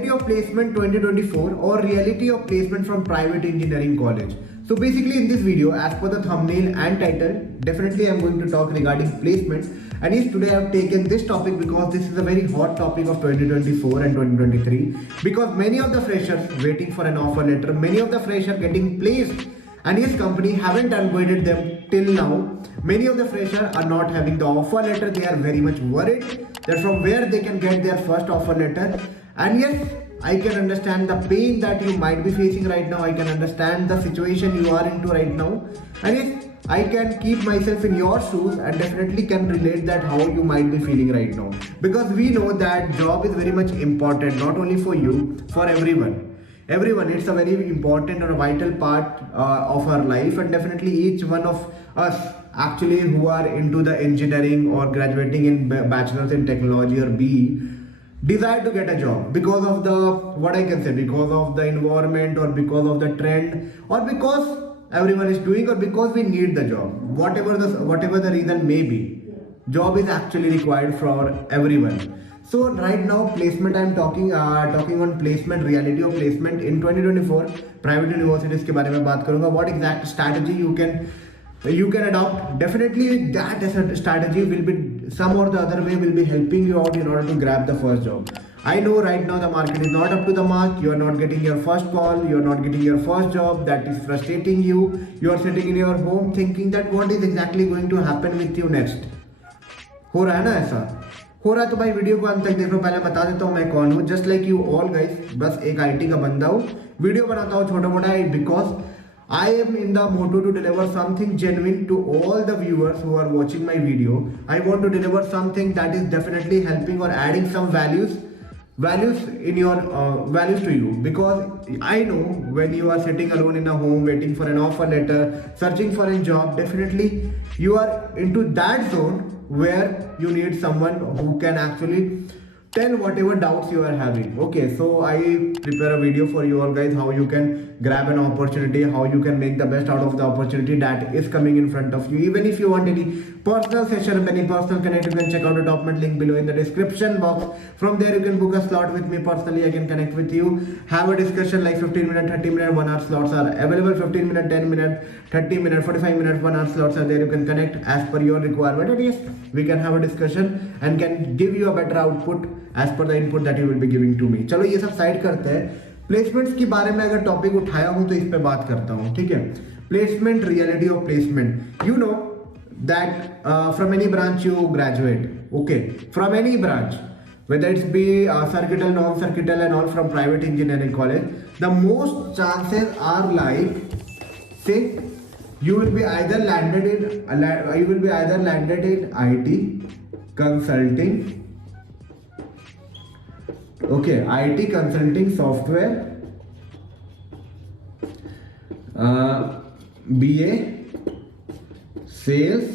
reality of placement 2024 or reality of placement from private engineering college. So basically in this video, as per the thumbnail and title, definitely I'm going to talk regarding placement. And yes, today I've taken this topic because this is a very hot topic of 2024 and 2023, because many of the freshers waiting for an offer letter, many of the freshers getting placed, and his company haven't unguided them till now. Many of the freshers are not having the offer letter. They are very much worried that from where they can get their first offer letter. And yes, I can understand the pain that you might be facing right now. I can understand the situation you are into right now. And yes, I can keep myself in your shoes and definitely can relate that how you might be feeling right now. Because we know that job is very much important, not only for you, for everyone. It's a very important or a vital part of our life, and definitely each one of us actually who are into the engineering or graduating in bachelor's in technology or BE desire to get a job because of the, what I can say, because of the environment or because of the trend or because everyone is doing or because we need the job. Whatever the reason may be, job is actually required for everyone. So right now placement, I'm talking on placement, reality of placement in 2024 private universities के बारे में बात करूँगा. What exact strategy you can adopt. Definitely that strategy will be some or the other way will be helping you out in order to grab the first job. I know right now the market is not up to the mark. You are not getting your first call. You are not getting your first job. That is frustrating you. You are sitting in your home thinking that what is exactly going to happen with you next. हो रहा है ना ऐसा? हो रहा है तो भाई वीडियो को अंत तक देखो. पहले बता देता हूँ मैं कौन हूँ. Just like you all guys, बस एक आईटी का बंदा हूँ. वीडियो बनाता हूँ छोटा मोटा because I am in the motto to deliver something genuine to all the viewers who are watching my video. I want to deliver something that is definitely helping or adding some values in your values to you, because I know when you are sitting alone in a home waiting for an offer letter, searching for a job, definitely you are into that zone where you need someone who can actually tell whatever doubts you are having. Okay, so I prepare a video for you all guys, how you can grab an opportunity, how you can make the best out of the opportunity that is coming in front of you. Even if you want any personal session, any personal connect, you can check out the document link below in the description box. From there you can book a slot with me personally. I can connect with you, have a discussion like 15 minute, 30 minute, 1 hour slots are available. 15 minute, 10 minute, 30 minute, 45 minute, 1 hour slots are there. You can connect as per your requirement, and yes, we can have a discussion and can give you a better output as per the input that you will be giving to me. चलो ये सब side करते हैं. Placements के बारे में अगर topic उठाया हूं तो इस पे बात करता हूं. ठीक है, placement, reality of placement. You know that from any branch you graduate. Okay, from any branch, whether it's be circuital, non-circuital and all, from private engineering college, the most chances are like, say you will be either landed in IT consulting. Okay, IT consulting software, BA sales,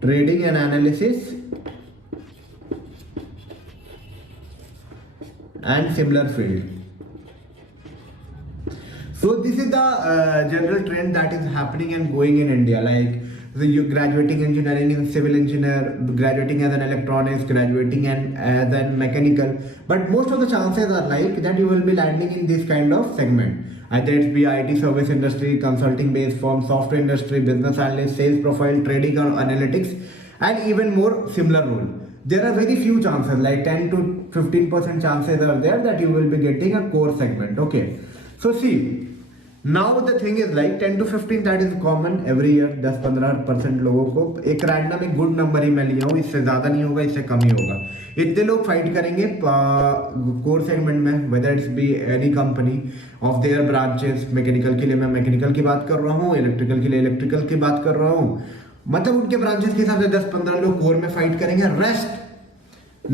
trading and analysis, and similar field. So this is the general trend that is happening and going in India. Like you graduating engineering in civil engineer, graduating as an electronics, graduating as an mechanical. But most of the chances are like that you will be landing in this kind of segment. Either it's be IT service industry, consulting based firm, software industry, business analyst, sales profile, trading or analytics, and even more similar role. There are very few chances, like 10 to 15% chances are there that you will be getting a core segment. Okay, so see, now the thing is like 10 to 15 that is common every year. 10-15% लोगों को एक random एक good number ही मैं लिया हूँ. इससे ज़्यादा नहीं होगा, इससे कम ही होगा. इतने लोग फाइट करेंगे कोर सेगमेंट में, weather it's be any company of their branches. Mechanical के लिए मैं मैकेनिकल की बात कर रहा हूँ, इलेक्ट्रिकल के लिए इलेक्ट्रिकल की बात कर रहा हूँ. मतलब उनके ब्रांचेस के हिसाब से 10-15 लोग कोर में फाइट करेंगे. Rest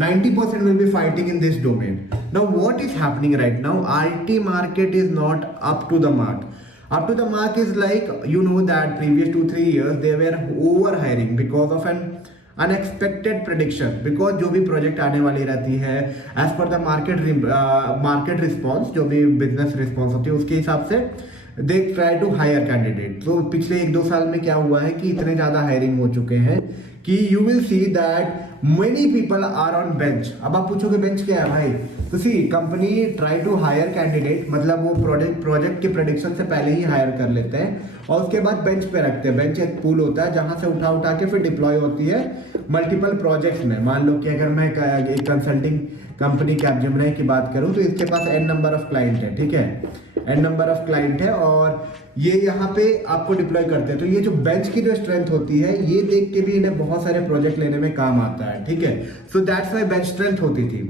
90% will be fighting in this domain. Now what is happening right now? IT market is not up to the mark. Up to the mark is like, you know that previous 2-3 years they were over hiring because of an unexpected prediction. Because जो भी project आने वाली रहती है as per the market response, जो भी business response होती है उसके हिसाब से they try to hire candidate. तो पिछले 1-2 साल में क्या हुआ है कि इतने ज़्यादा हायरिंग हो चुके हैं कि you will see that many people are on bench. अब आप पूछोगे बेंच क्या है भाई? तो see company try to hire candidate, मतलब वो प्रोजेक्ट के प्रेडिक्शन से पहले ही हायर कर लेते हैं और उसके बाद बेंच पे रखते हैं। बेंच एक पूल होता है जहां से उठा के फिर डिप्लॉय होती है मल्टीपल प्रोजेक्ट्स में। मान लो कि अगर मैं एक कंसल्टिंग कंपनी कैपजेमिनी की बात करूं तो इसके पास n नंबर ऑफ क्लाइंट है, ठीक है, n नंबर ऑफ क्लाइंट है और ये यहाँ पे आपको डिप्लॉय करते हैं। तो ये जो बेंच की जो स्ट्रेंथ होती है ये देख के भी इन्हें बहुत सारे प्रोजेक्ट लेने में काम आता है, ठीक है। So that's why bench strength होती थी।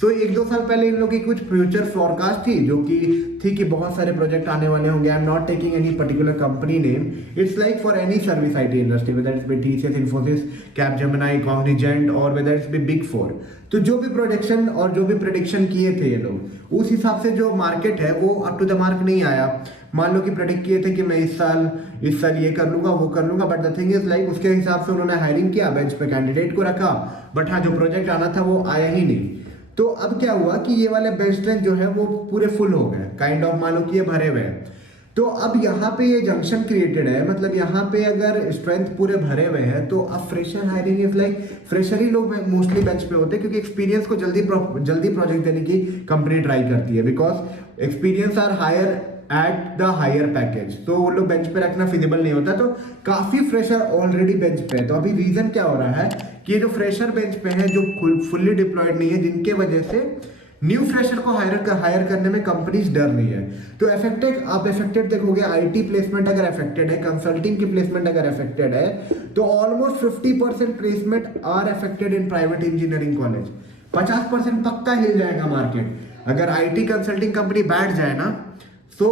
सो 1-2 साल पहले इन लोगों की कुछ फ्यूचर फोरकास्ट थी जो कि थी कि बहुत सारे प्रोजेक्ट आने वाले होंगे। I am not taking any particular company name, it's like for any service IT industry, whether it's be TCS, Infosys, Capgemini, Cognizant और वेदर इट्स बी बिग 4। तो जो भी प्रोडक्शन और जो भी प्रेडिक्शन किए थे ये लोग, उस हिसाब से जो मार्केट है वो अप टू द मार्क नहीं आया। मान लो कि प्रेडिक्ट किए थे कि मैं इस साल ये कर लूंगा वो कर लूंगा, but the thing is like उसके हिसाब से उन्होंने हायरिंग किया, बेंच पे कैंडिडेट को रखा, बट हाँ जो प्रोजेक्ट आना था वो आया ही नहीं। तो अब क्या हुआ कि ये वाले बेंच स्ट्रेंथ जो है वो पूरे फुल हो गए, काइंड ऑफ मान लो कि ये भरे हुए हैं। तो अब यहाँ पे ये जंक्शन क्रिएटेड है, मतलब यहाँ पे अगर स्ट्रेंथ पूरे भरे हुए हैं तो अब fresher hiring is like, fresher ही लोग मोस्टली बेंच पे होते हैं क्योंकि एक्सपीरियंस को जल्दी प्रोजेक्ट देने की कंपनी ट्राई करती है, because experience are higher at the higher package. तो वो लोग बेंच पे रखना फिजिबल नहीं होता, तो काफी फ्रेशर ऑलरेडी बेंच पे है। तो अभी रीजन क्या हो रहा है कि ये जो फ्रेशर बेंच पे है जो फुल्ली डिप्लॉयड नहीं है, जिनके वजह से न्यू फ्रेशर को हायर करने में कंपनीज डर रही है। तो आप अफेक्टेड देखोगे, आईटी प्लेसमेंट अगर अफेक्टेड है, कंसल्टिंग की प्लेसमेंट अगर अफेक्टेड है, तो almost 50% placement are affected in private engineering college. 50% पक्का हिल जाएगा मार्केट अगर आईटी कंसल्टिंग कंपनी बैठ जाए ना। तो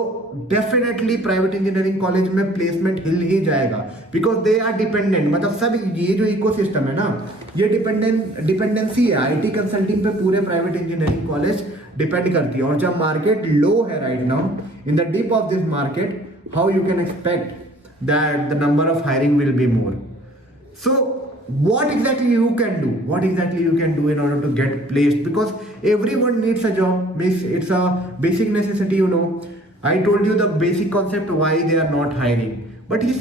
डेफिनेटली प्राइवेट इंजीनियरिंग कॉलेज में प्लेसमेंट हिल ही जाएगा, बिकॉज दे आर डिपेंडेंट, मतलब सब ये जो इकोसिस्टम है ना, ये डिपेंडेंसी है आईटी कंसल्टिंग पे, पूरे प्राइवेट इंजीनियरिंग कॉलेज डिपेंड करती है। और जब मार्केट लो है right now, in the deep of this market, how you can expect that the number of hiring will be more. So what exactly you can do in order to get placed, because everyone needs a job. It's a basic necessity, you know. I told you the basic concept why they are not hiring, but yes,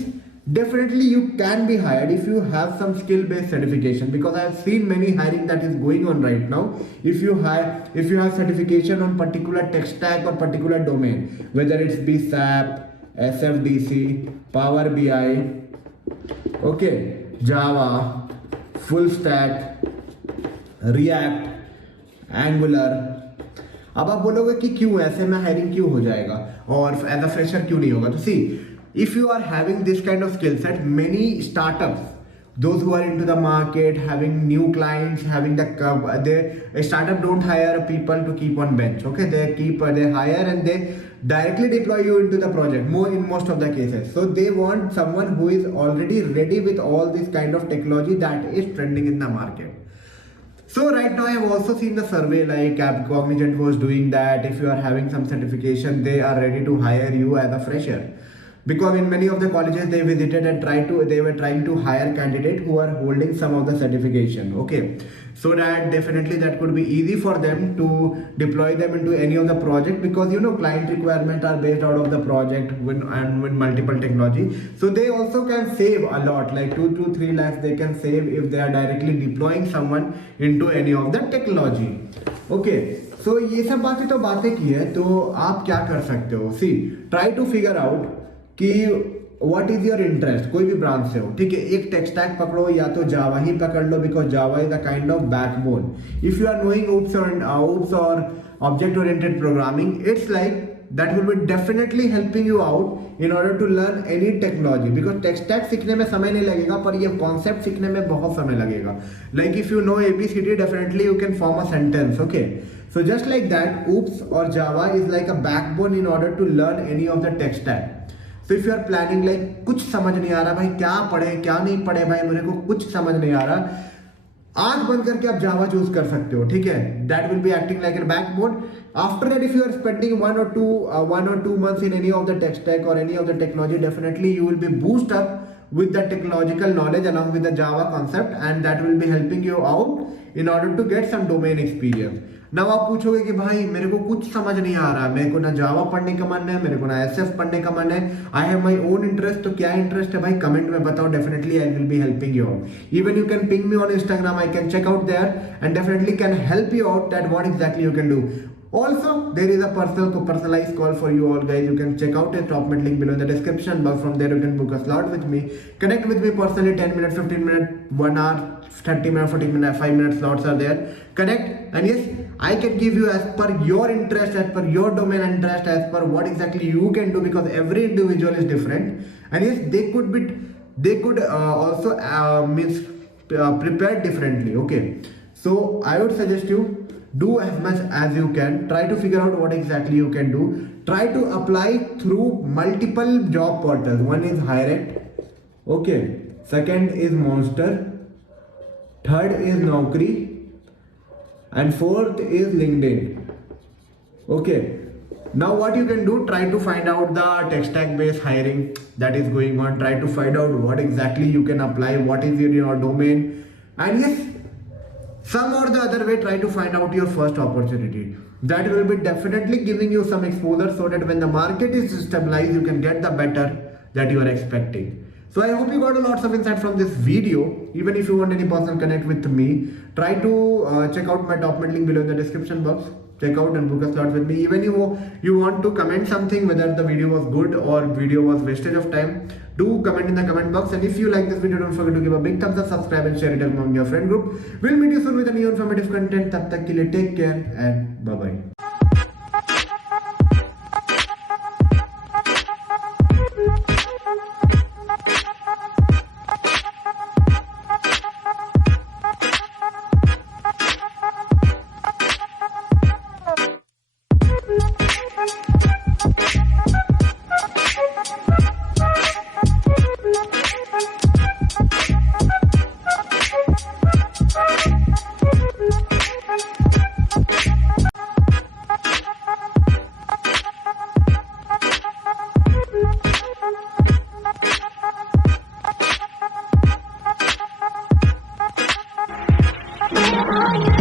definitely you can be hired if you have some skill based certification, because I have seen many hiring that is going on right now. If you have certification on particular tech stack or particular domain, whether it's be SAP, SFDC, Power BI, okay, Java, full stack, React, Angular। अब आप बोलोगे कि क्यों ऐसे में hiring क्यों हो जाएगा और एज अ फ्रेशर क्यों नहीं होगा। तो see, if you are having this kind of skill set, many startups, those who are into the market, having new clients, having a startup don't hire people to keep on bench, okay, they hire and they directly deploy you into the project in most of the cases. So they want someone who is already ready with all this kind of technology that is trending in the market. So right now I have also seen the survey like Cognizant was doing that. If you are having some certification, they are ready to hire you as a fresher, because in many of the colleges they visited and they were trying to hire candidates who are holding some of the certification, okay, so that definitely that could be easy for them to deploy them into any of the project, because you know client requirements are based out of the project with multiple technology. So they also can save a lot, like 2 to 3 lakhs they can save if they are directly deploying someone into any of the technology, okay. So ये सब बातें की है, तो आप क्या कर सकते हो, सी ट्राई टू फिगर आउट कि व्हाट इज योर इंटरेस्ट, कोई भी ब्रांच से हो, ठीक है। एक टेक स्टैक पकड़ो या तो जावा ही पकड़ लो, because Java is a kind of backbone. If you are knowing OOPS और object oriented programming, it's like that will be definitely helping you out in order to learn any technology, because tech stack सीखने में समय नहीं लगेगा पर ये concept सीखने में बहुत समय लगेगा। Like if you know ABCD, definitely you can form a sentence, okay. So just like that, OOPS or Java is like a backbone in order to learn any of the tech stack. So if you are planning like कुछ समझ नहीं आ रहा भाई, क्या पढ़े क्या नहीं पढ़े भाई, मेरे को कुछ समझ नहीं आ रहा, आंख बंद करके आप जावा चूज कर सकते हो, ठीक है। That will be acting like a backbone. After that, if you are spending 1 or 2 months in any of the tech stack or any of the technology, definitely you will be boost up with the technological knowledge along with the Java concept, and that will be helping you out in order to get some domain experience. ना आप पूछोगे कि भाई मेरे को कुछ समझ नहीं आ रहा, मेरे को ना जावा पढ़ने का मन है, मेरे को ना एसएफ पढ़ने का मन है, I have my own interest. तो क्या इंटरेस्ट है भाई, कमेंट में बताओ, definitely I will be helping you out. Even you can ping me on Instagram, I can check out there and definitely can help you out that what exactly you can do. Also, there is a personalized call for you all guys. You can check out a top mid link below in the description box. From there you can book a slot with me, connect with me personally. 10 minutes, 15 minutes, 1 hour, 30 minutes, 40 minutes, 5 minutes slots are there. Connect, and yes, I can give you as per your interest, as per your domain interest, as per what exactly you can do, because every individual is different. And yes, they could also prepare differently. Okay, so I would suggest you do as much as you can. Try to figure out what exactly you can do. Try to apply through multiple job portals. One is HireIt, okay, second is Monster, third is Naukri, and fourth is LinkedIn. Okay, now what you can do, try to find out the tech stack based hiring that is going on. Try to find out what exactly you can apply, what is your domain, and yes, some or the other way, try to find out your first opportunity. That will be definitely giving you some exposure, so that when the market is stabilized, you can get the better that you are expecting. So I hope you got a lots of insight from this video. Even if you want any personal connect with me, try to check out my top mid link below in the description box. Check out and book a slot with me. Even you want to comment something, whether the video was good or video was wastage of time, do comment in the comment box. And if you like this video, don't forget to give a big thumbs up, subscribe and share it among your friend group. We'll meet you soon with a new informative content. Tab tak ke liye take care and bye bye. Oh,